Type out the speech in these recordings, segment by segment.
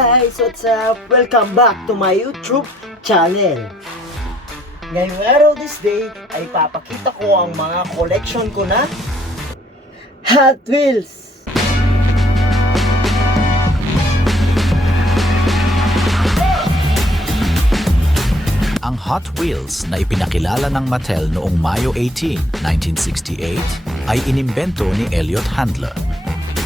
guys! What's up? Welcome back to my YouTube channel. Ngayong araw this day ay papakita ko ang mga collection ko na Hot Wheels. Ang Hot Wheels na ipinakilala ng Mattel noong Mayo 18, 1968 ay inimbento ni Elliot Handler.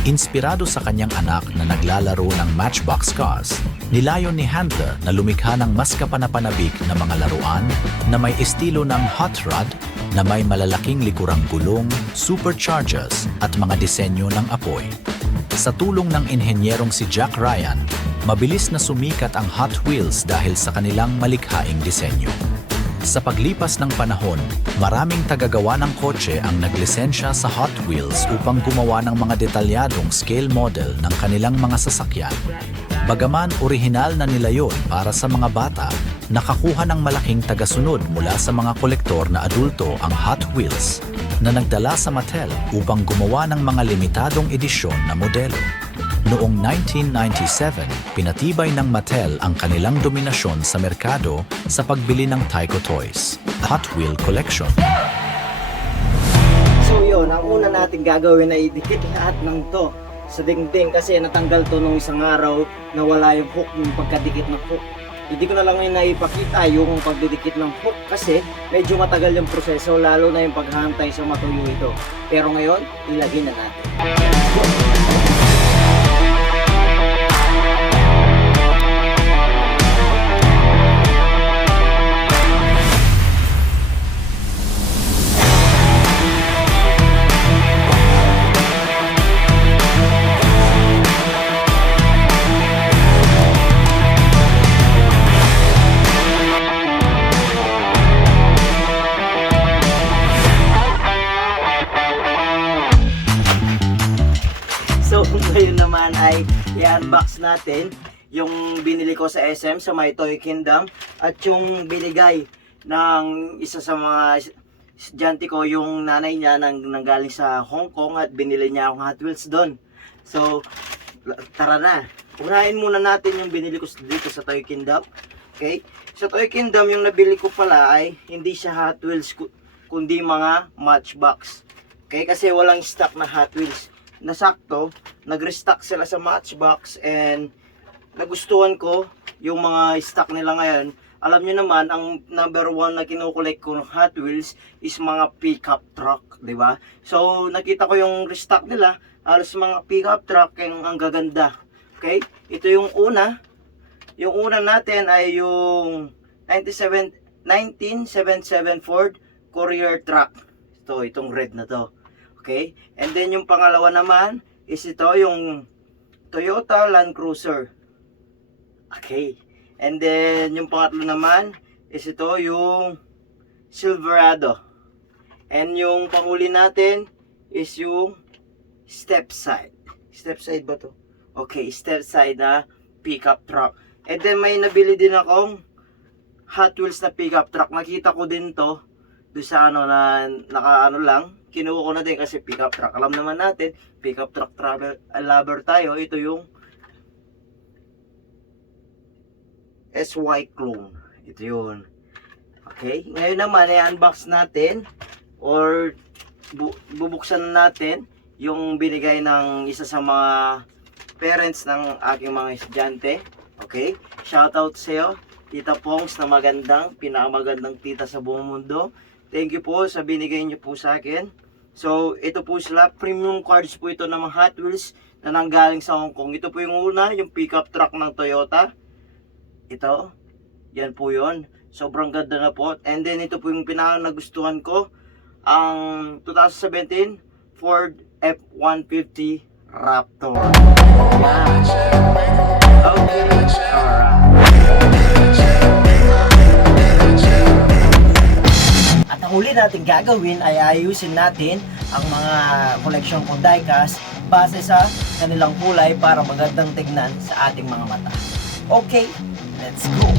Inspirado sa kanyang anak na naglalaro ng Matchbox cars, nilayon ni Handler na lumikha ng mas kapanapanabik na mga laruan na may estilo ng hot rod na may malalaking likurang gulong, superchargers at mga disenyo ng apoy. Sa tulong ng inhenyerong si Jack Ryan, mabilis na sumikat ang Hot Wheels dahil sa kanilang malikhaing disenyo. Sa paglipas ng panahon, maraming tagagawa ng kotse ang naglisensya sa Hot Wheels upang gumawa ng mga detalyadong scale model ng kanilang mga sasakyan. Bagaman orihinal na nila yon para sa mga bata, nakakuha ng malaking tagasunod mula sa mga kolektor na adulto ang Hot Wheels na nagdala sa Mattel upang gumawa ng mga limitadong edisyon na modelo. Noong 1997, pinatibay ng Mattel ang kanilang dominasyon sa merkado sa pagbili ng Tyco Toys, Hot Wheel Collection. So yun, ang una natin gagawin ay idikit lahat ng to sa dingding kasi natanggal to nung isang araw na wala yung hook, yung pagkadikit ng hook. Hindi ko na lang naipakita yung pagdidikit ng hook kasi medyo matagal yung proseso, lalo na yung paghahantay sa matuyo ito. Pero ngayon, ilagay na natin. So ngayon naman ay i-unbox natin yung binili ko sa SM sa My Toy Kingdom at yung binigay ng isa sa mga estudyante ko, yung nanay niya nanggaling sa Hong Kong at binili niya ang Hot Wheels doon. So tara na, unahin muna natin yung binili ko dito sa Toy Kingdom. Okay? Sa Toy Kingdom yung nabili ko pala ay hindi siya Hot Wheels kundi mga Matchbox. Okay? Kasi walang stock na Hot Wheels. Nasakto, nag-restock sila sa Matchbox and nagustuhan ko yung mga stock nila ngayon. Alam nyo naman, ang number one na kinukolek ko ng Hot Wheels is mga pickup truck, di ba? So, nakita ko yung restock nila, halos mga pickup truck, ang gaganda. Okay? Ito yung una. Yung una natin ay yung 1977 Ford Courier Truck. Itong red na to. Okay? And then yung pangalawa naman is ito yung Toyota Land Cruiser. Okay. And then yung pangatlo naman is ito yung Silverado. And yung panghuli natin is yung Stepside. Stepside ba to? Okay, Stepside na pickup truck. And then may nabili din akong Hot Wheels na pickup truck. Nakita ko din to doon sa ano na nakaano lang. Kinuha ko na din kasi pickup truck. Alam naman natin, pickup truck lover tayo. Ito yung SY Clone. Ito yun. Okay. Ngayon naman, i-unbox natin or bubuksan natin yung binigay ng isa sa mga parents ng aking mga estudyante. Okay. Shoutout sa iyo, Tita Pongs, na pinakamagandang tita sa buong mundo. Thank you po sa binigay niyo po sa akin. So, ito po sila. Premium cards po ito ng mga Hot Wheels na nanggaling sa Hong Kong. Ito po yung una, yung pickup truck ng Toyota. Ito. Yan po yun. Sobrang ganda na po. And then, ito po yung pinaka-nagustuhan ko. Ang 2017 Ford F-150 Raptor. Yan. Okay. Alright. At ang huli natin gagawin ay ayusin natin ang mga collection kong diecast base sa kanilang kulay para magandang tignan sa ating mga mata. Okay, let's go!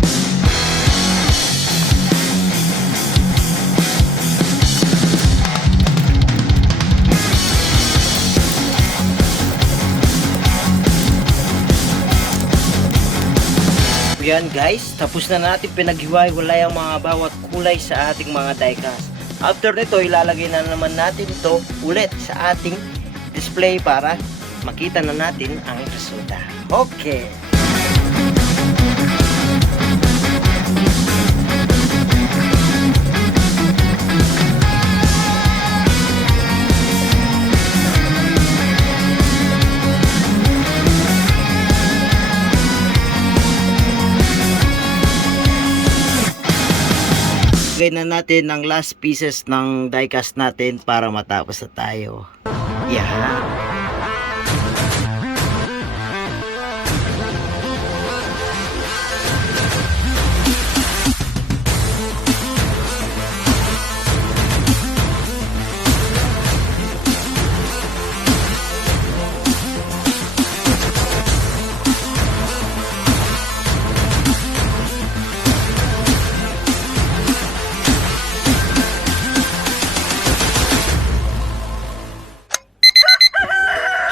yan guys, tapos na natin pinaghiwa-hiwalay ang mga bawat kulay sa ating mga diecast. After nito, ilalagay na naman natin ito ulit sa ating display para makita na natin ang resulta. Okay. Lagay na natin ang last pieces ng diecast natin para matapos na tayo. Yeah.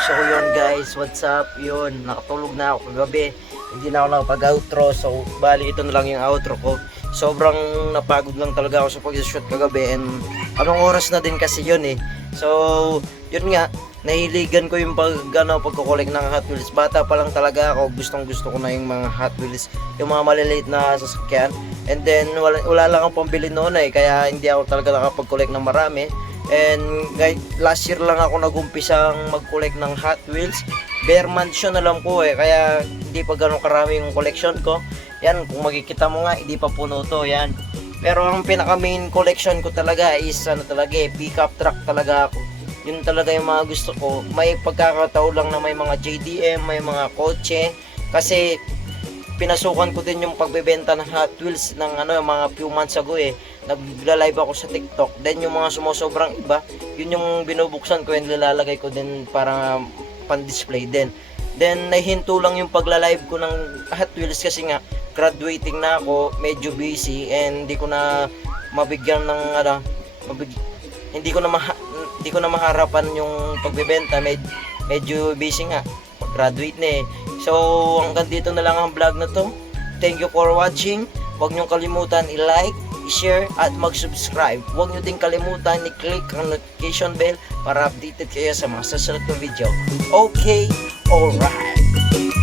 So yun guys, what's up? Yun, nakatulog na ako kagabi. Hindi na ako nakapag-outro. So bali ito na lang yung outro ko. Sobrang napagod lang talaga ako sa pag-shoot kagabi. And anong oras na din kasi yun eh. So yun nga, nahiligan ko yung pagkukulik ng Hot Wheels. Bata pa lang talaga ako, gustong gusto ko na yung mga Hot Wheels, yung mga maliliit na sasakyan. And then wala lang akong pambili noon eh, kaya hindi ako talaga nakapag-collect ng marami. And guys, last year lang ako nag-umpisang mag-collect ng Hot Wheels. Bare mansion na lang ko eh, kaya hindi pa gano'ng karami yung collection ko. Yan, kung makikita mo nga, hindi pa puno to, yan. Pero ang pinaka main collection ko talaga is ano talaga eh, pickup truck talaga ako. Yun talaga yung mga gusto ko. May pagkakataon lang na may mga JDM, may mga kotse. Kasi pinasukan ko din yung pagbebenta ng Hot Wheels ng ano, mga few months ago eh. Nagla-live ako sa TikTok. Then yung mga sumusobrang iba, yun yung binubuksan ko and nilalagay ko din para pan-display din. Then nahihinto lang yung pagla-live ko ng Hot Wheels kasi nga graduating na ako, medyo busy and hindi ko na mabigyan ng ano, hindi ko na maharapan yung pagbebenta, medyo busy nga, graduate na eh. So hanggang dito na lang ang vlog na to. Thank you for watching. Huwag nyo kalimutan i-like, i-share at mag-subscribe. Huwag nyo din kalimutan i-click ang notification bell para updated kayo sa mga susunod na video. Okay, alright.